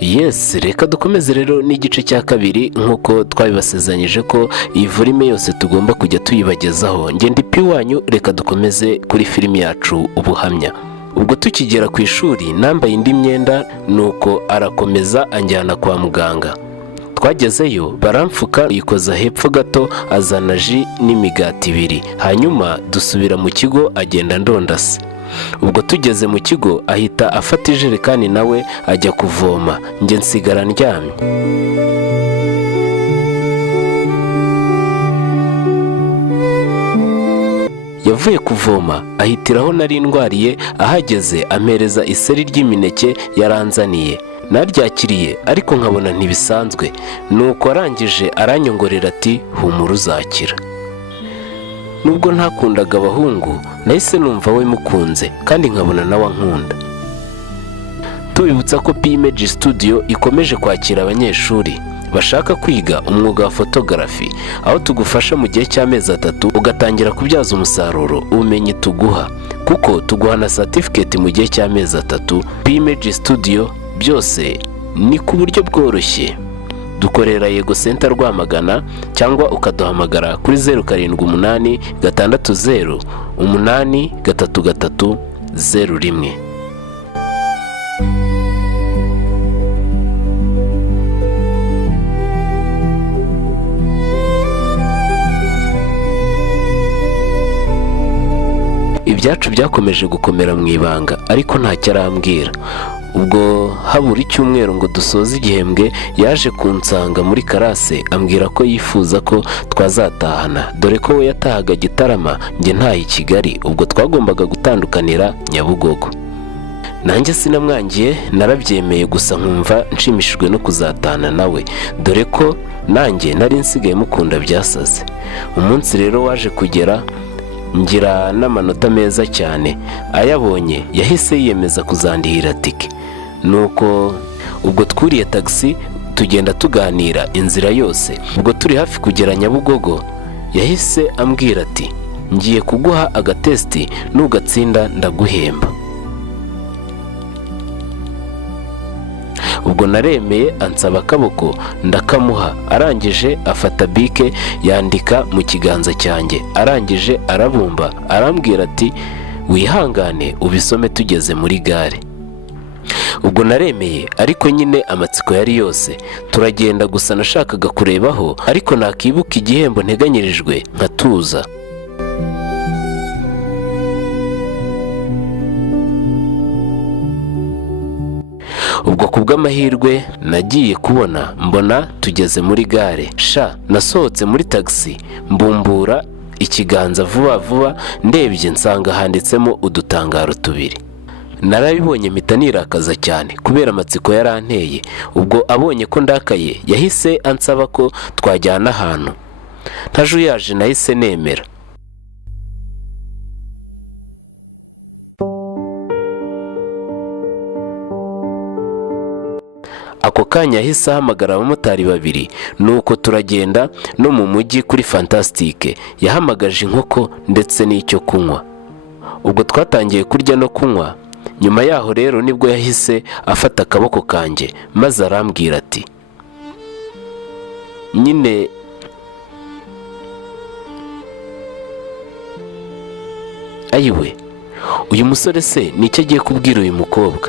Yes, reka dukomeze rero n'igice cya kabiri nk'uko twabibasezeranyije ko iyi volume yose tugomba kujya tuyibagezaho. Nge ndi pi wanyu, reka dukomeze kuri filimi yacu Ubuhamya. Ubwo tukigera ku ishuri nambaye indi myenda, nuko arakomeza anjyana kwa muganga. Twagezeyo baramfuka, yikoza hepfo gato, azana ji n'imigati ibiri. Hanyuma dusubira mu kigo, agenda ndondase. Ubwo tugeze mu kigo ahita afata ijerekani nawe ajya kuvoma, nge nsigara ndyamye. Yavuye kuvoma ahitiraho nari ndwariye, ahageze ampereza iseri ry'imineke yaranzaniye. Naryakiriye ariko nkabona ntibisanzwe, nuko arangije aranyongorera ati humura uzakira. Nubwo ntakundaga abahungu, nahise numva we mukunze kandi nkabona nawe ankunda. Tubibutsa ko P-Image Studio ikomeje kwakira abanyeshuri bashaka kwiga umwuga wa photography, aho tugufasha mu gihe cy'amezi 3 ugatangira kubyaza umusaruro ubumenyi tuguha, kuko tuguha na certificate mu gihe cy'amezi 3. P-Image Studio byose ni ku buryo bworoshye. Dukorera Yego Center Rwamagana, cyangwa ukaduhamagara kuri 0786 60 833 01. Ibyacu byakomeje gukomera mu ibanga, ariko ntacyo arambwira. Ubwo habura icyumweru ngo dusoze igihembwe, yaje kunsanga muri karase ambwira ko yifuza ko twazatahana, dore ko we yatahaga Gitarama, nge ntaha i Kigali. Ubwo twagombaga gutandukanira Nyabugogo. Nanjye sinamwangiye, narabyemeye, gusa nkumva nshimishijwe no kuzatahana nawe, dore ko nanjye nari nsigaye mukunda byasaze. Umunsi rero waje kugera, ngira n'amanota meza cyane. Ayabonye yahise yiyemeza kuzandihira tike. Nuko ubwo twuriye taxi tugenda tuganira inzira yose. Ubwo turi hafi kugera Nyabugogo, yahise ambwira ati ngiye kuguha agatesti, nugatsinda ndaguhemba. Ubwo naremeye, ansaba akaboko ndakamuha. Arangije afata bike yandika mu kiganza cyanjye, arangije arabumba, arambwira ati wihangane ubisome tugeze muri gare. Ubwo naremeye, ariko nyine amatsiko yari yose. Turagenda, gusa nashakaga kurebaho ariko nakibuka igihembo nteganyirijwe nkatuza. Ubwo kubw'amahirwe nagiye kubona, mbona tugeze muri gare. Nasohotse muri taxi, mbumbura ikiganza vuba vuba, ndebye nsanga handitsemo udutangaro 2. Narabibonye mpita nirakaza cyane kubera amatsiko yaranteye. Ubwo abonye ko ndakaye, yahise ansaba ko twajyana ahantu. Ntajuyaje nahise nemera. Ako kanya yahise ahamagara abamotari 2, nuko turagenda no mu mujyi kuri Fantastic. Yahamagaje inkoko ndetse n'icyo kunywa. Ubwo twatangiye kurya no kunywa. Nyuma yaho rero nibwo yahise afata akaboko kanjye, maze arambwira ati nyine ayiwe, uyu musore se nicyo agiye kubwira uyu mukobwa?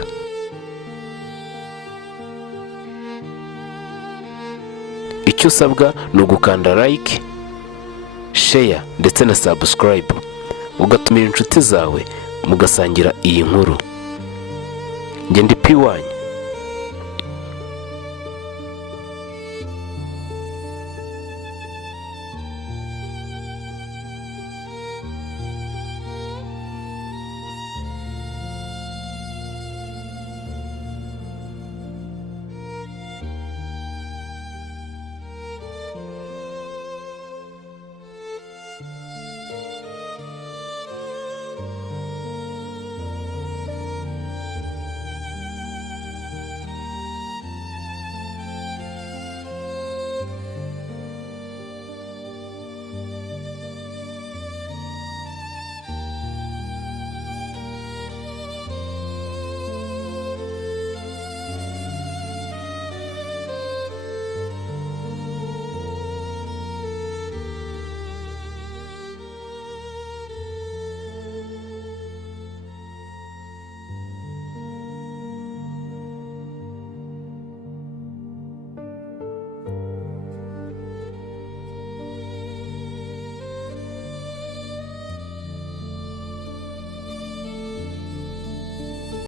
Icyo usabwa ni ugukanda like, share ndetse na subscribe, ugatumira inshuti zawe mugasangira iyi nkuru. Nge ndi pi wanyu.